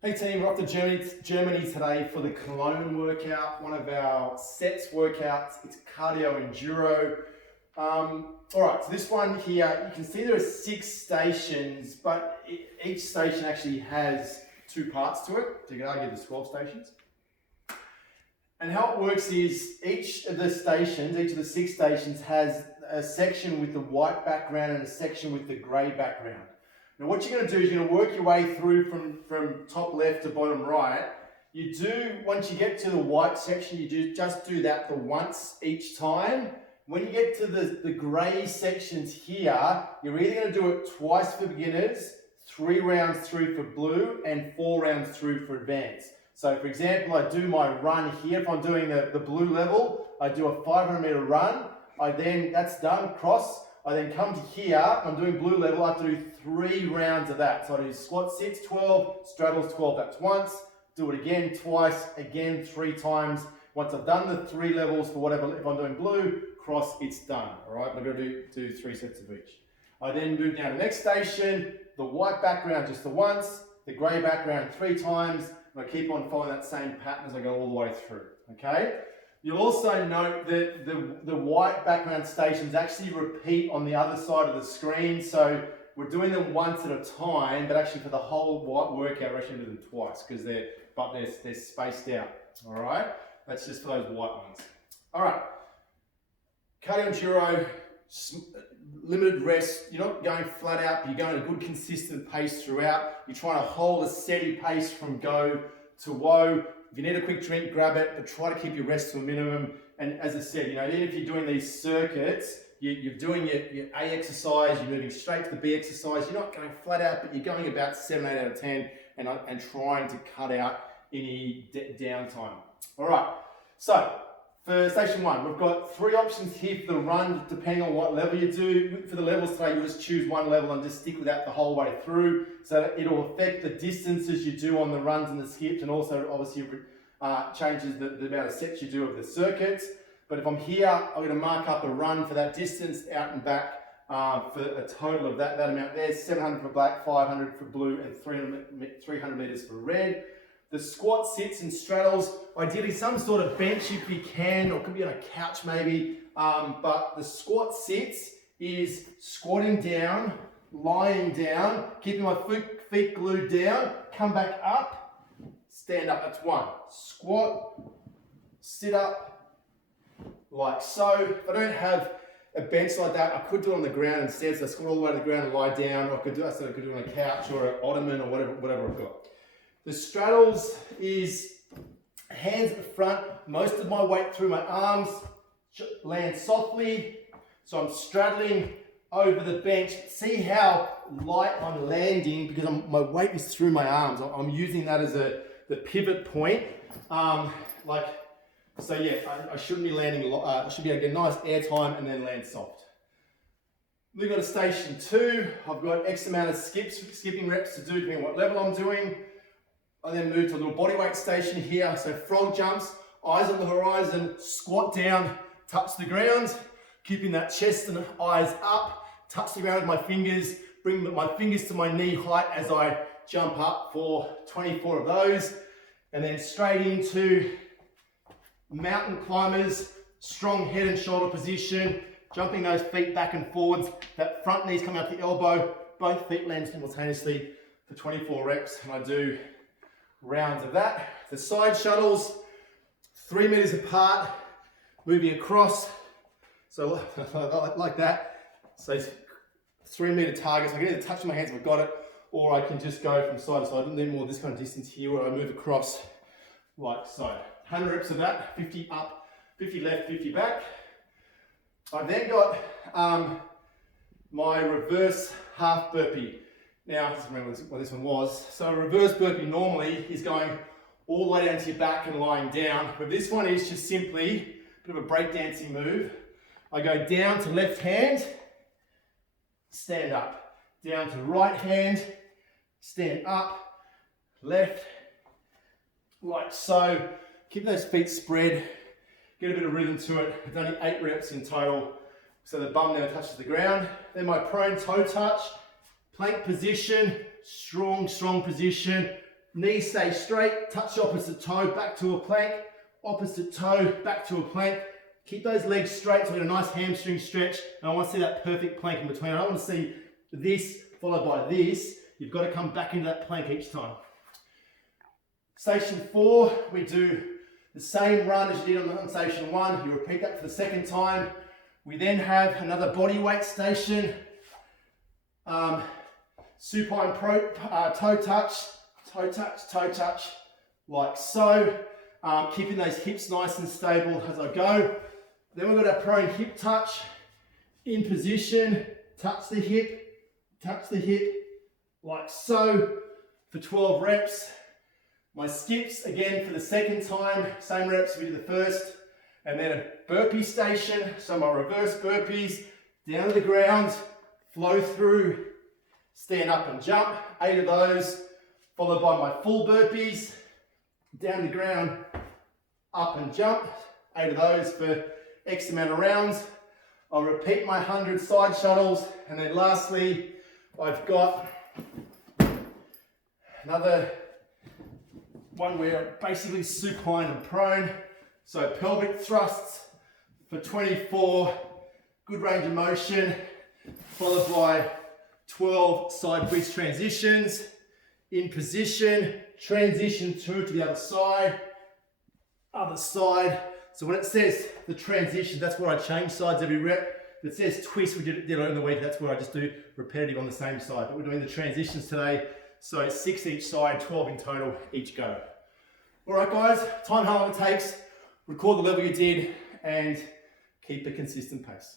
Hey team, we're off to Germany today for the Cologne workout, one of our sets workouts. It's cardio enduro. All right, so this one here, you can see there are 6 stations, but each station actually has 2 parts to it. So you can argue there's 12 stations. And how it works is each of the 6 stations has a section with the white background and a section with the grey background. Now what you're going to do is you're going to work your way through from top left to bottom right. Once you get to the white section, just do that the once each time. When you get to the grey sections here, you're either going to do it twice for beginners, 3 rounds through for blue, and 4 rounds through for advanced. So for example, I do my run here. If I'm doing the blue level, I do a 500 meter run. That's done, cross. I then come to here, I'm doing blue level, I have to do 3 rounds of that. So I do squat 6, 12, straddles 12, that's once. Do it again, twice, again 3 times. Once I've done the 3 levels for whatever, if I'm doing blue, cross, it's done. All right, I'm gonna do 3 sets of each. I then move down to the next station, the white background just the once, the gray background 3 times, and I keep on following that same pattern as I go all the way through, okay? You'll also note that the white background stations actually repeat on the other side of the screen, so we're doing them once at a time, but actually for the whole white workout, we're actually doing them twice because they're spaced out. All right, that's just for those white ones. All right, cardio enduro, limited rest. You're not going flat out, but you're going at a good consistent pace throughout. You're trying to hold a steady pace from go to woe. If you need a quick drink, grab it, but try to keep your rest to a minimum. And as I said, even if you're doing these circuits, you're doing your A exercise, you're moving straight to the B exercise. You're not going flat out, but you're going about 7, 8 out of 10 and trying to cut out any downtime. All right, so for station 1, we've got 3 options here for the run, depending on what level you do. For the levels today, you'll just choose one level and just stick with that the whole way through. So it'll affect the distances you do on the runs and the skips, and also obviously changes the amount of sets you do of the circuits. But if I'm here, I'm going to mark up a run for that distance out and back for a total of that amount there. 700 for black, 500 for blue, and 300 meters for red. The squat, sits, and straddles, ideally some sort of bench if you can, or could be on a couch maybe. But the squat sits is squatting down, lying down, keeping my feet glued down, come back up, stand up, that's 1. Squat, sit up, like so. If I don't have a bench like that, I could do it on the ground instead, so I squat all the way to the ground and lie down, or I could do it on a couch or an ottoman or whatever I've got. The straddles is hands at the front, most of my weight through my arms, land softly, so I'm straddling over the bench. See how light I'm landing because my weight is through my arms. I'm using that as the pivot point. So yeah, I shouldn't be landing, I should be able to get nice air time and then land soft. Moving on to station 2, I've got X amount of skipping reps to do depending on what level I'm doing. I then move to a little bodyweight station here. So frog jumps, eyes on the horizon, squat down, touch the ground, keeping that chest and eyes up, touch the ground with my fingers, bring my fingers to my knee height as I jump up for 24 of those. And then straight into mountain climbers, strong head and shoulder position, jumping those feet back and forwards, that front knee's coming up the elbow, both feet land simultaneously for 24 reps, and I do rounds of that. The side shuttles, 3 meters apart, moving across, so like that. So 3 meter targets. I can either touch my hands if I've got it, or I can just go from side to side. I don't need more of this kind of distance here where I move across like so. 100 reps of that, 50 up, 50 left, 50 back. I've then got my reverse half burpee. Now, I just remember what this one was. So a reverse burpee normally is going all the way down to your back and lying down. But this one is just simply a bit of a breakdancing move. I go down to left hand, stand up. Down to right hand, stand up, left, like so. Keep those feet spread, get a bit of rhythm to it. It's only 8 reps in total. So the bum never touches the ground. Then my prone toe touch, plank position, strong position, Knees stay straight, touch the opposite toe, back to a plank, opposite toe, back to a plank. Keep those legs straight so we get a nice hamstring stretch. And I want to see that perfect plank in between. I don't want to see this followed by this. You've got to come back into that plank each time. Station 4, we do the same run as you did on station 1. You repeat that for the second time. We then have another body weight station. Supine toe touch, like so. Keeping those hips nice and stable as I go. Then we've got our prone hip touch. In position, touch the hip, like so for 12 reps. My skips again for the second time, same reps we did the first. And then a burpee station, so my reverse burpees, down to the ground, flow through, stand up and jump, 8 of those, followed by my full burpees, down the ground, up and jump, 8 of those for X amount of rounds. I'll repeat my 100 side shuttles, and then lastly, I've got another one where basically supine and prone. So pelvic thrusts for 24, good range of motion, followed by 12 side twist transitions. In position, transition through to the other side. So when it says the transition, that's where I change sides every rep. If it says twist, we did it in the week, that's where I just do repetitive on the same side. But we're doing the transitions today. So 6 each side, 12 in total, each go. All right guys, time how long it takes, record the level you did, and keep a consistent pace.